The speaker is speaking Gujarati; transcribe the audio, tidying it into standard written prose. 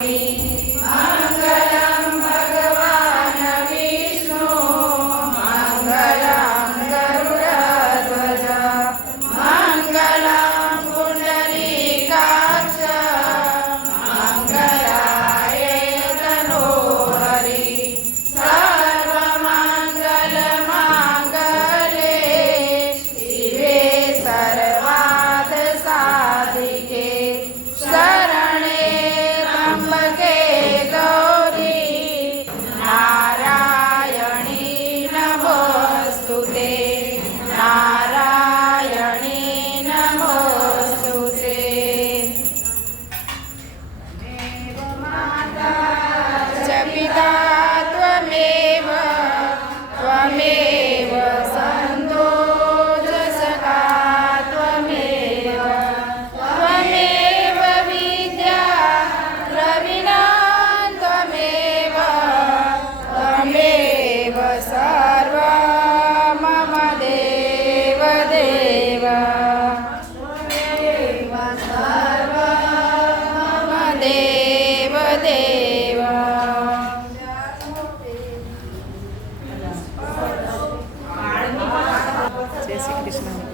મંગલમ ભગવાન વિષ્ણુ મંગલમ ગરુડધ્વજ મંગલમ પુંડરીકાક્ષ મંગલાય તનોહરિ સર્વમંગલ માંગલે શિવે સર્વાર્થ સાધિકે શરણે ત્રંબકે ગૌરી નારાયણી નમોસ્તુતે નારાયણી નમોસ્તુતે ત્વમેવ માતા ચ પિતા ત્વમેવ ત્વમેવ સંતો ચ સખા ત્વમેવ ત્વમેવ વિદ્યા દ્રવિણા ત્વમેવ ત્વમેવ સર્વં મમ દેવ દેવ ત્વમેવ સર્વં મમ દેવ દેવ. જય શ્રી કૃષ્ણ.